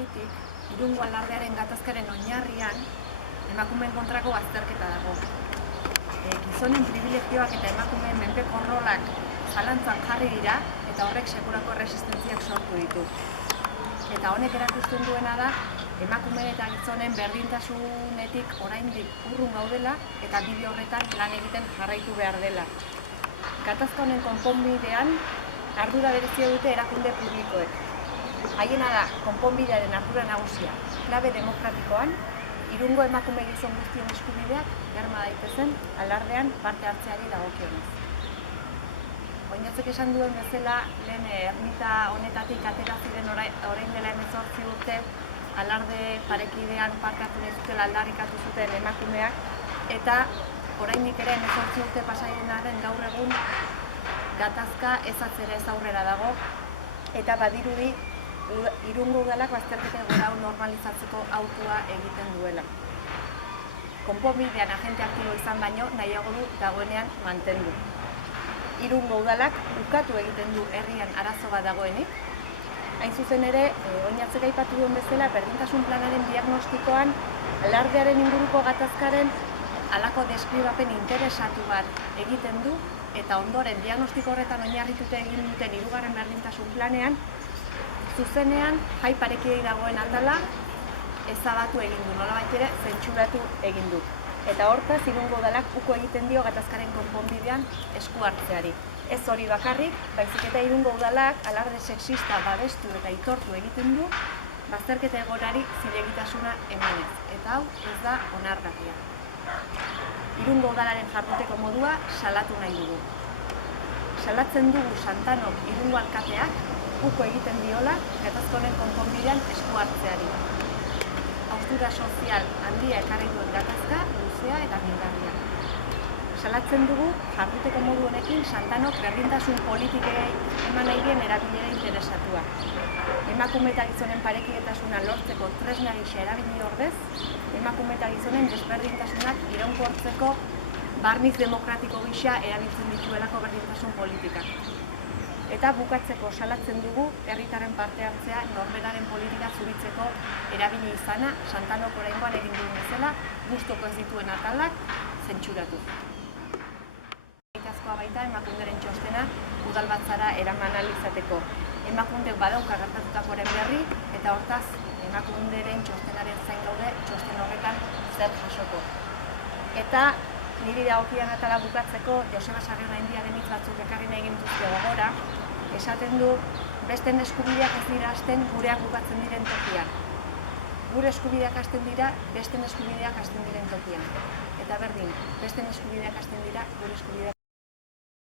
aspalditik, Irungo alardearen gatazkaren oinarrian emakumeen kontrako azterketa dago. Gizonen privilegioak eta emakumeen menpeko rolak zalantzan jarri dira eta horrek sekulako erresistentziak sortu ditu. Eta honek erakusten duena da, emakumeen eta gizonen berdintasunetik oraindik urrun gaudela eta bide horretan lan egiten jarraitu behar dela. Gatazka honen konponbidean ardura berezia dute erakunde publikoek. Haiena da, konponbidearen ardura nagusia, klabe demokratikoan, Irungo emakume gizon guztien eskubideak berma daitezen alardean parte hartzeari dagokionez. Oinatzek esan duen bezala, lehen ermita honetatik atera ziren orain dela 18 urte alarde parekidean parte hartu nahi zutela aldarrikatu zuten emakumeak, eta oraindik ere 18 urte pasaienaren gaur egun gatazka ez atzera ez aurrera dago, eta badirudi Irungo udalak bazterketa egoera hau normalizatzeko autua egiten duela. Konponbidean agente aktibo izan baino nahiago du dagoenean mantendu. Irungo udalak ukatu egiten du herrian arazo bat dagoenik. Hain zuzen ere, Oinatzek aipatu duen bezala, berdintasun planaren diagnostikoan alardearen inguruko gatazkaren halako deskribapen interesatu bat egiten du, eta ondoren diagnostiko horretan oinarrituta egin duten hirugarren berdintasun planean, zuzenean jai parekidei dagoen atala ezabatu egin du, nolabait ere zentsuratu egin du. Eta hortaz, Irungo udalak uko egiten dio gatazkaren konponbidean esku hartzeari. Ez hori bakarrik, baizik eta Irungo udalak alarde sexista babestu eta aitortu egiten du, bazterketa egoerari zilegitasuna emanez. Eta hau ez da onargarria. Irungo udalaren jarduteko modua salatu nahi dugu. Salatzen dugu Santanok Irungo alkateak uko egiten diola gatazka honen konponbidean esku hartzeari. Haustura sozial handia ekarri duen gatazka, luzea eta mingarria. Salatzen dugu jarduteko modu honekin Santanok berdintasun politikei eman nahi dien erabilera interesatua. Emakume eta gizonen parekidetasuna lortzeko tresna gisa erabili ordez, emakume eta gizonen desberdintasunak iraunkortzeko barniz demokratiko gisa erabiltzen dituelako berdintasun politikak. Eta bukatzeko salatzen dugu herritarren parte hartzea norberaren politika zuritzeko erabili izana, Santanok oraingoan egin duen bezala, gustuko ez dituen atalak zentsuratu. Itazkoa baita emakunderen txostena udalbatzara eraman ahal izateko. Emakundek badauka gertatutakoaren berri, eta hortaz emakunderen txostenaren zain gaude txosten horretan zer jasoko. Eta niri dagokidan atala bukatzeko, Joseba Sarrionaindiaren hitz batzuk ekarri nahi gintuzte gogora, esaten du, besteen eskubideak ez dira hasten gureak bukatzen diren tokian. Gure eskubideak hasten dira, besteen eskubideak hasten diren tokian. Eta berdin, besteen eskubideak hasten dira, gure eskubideak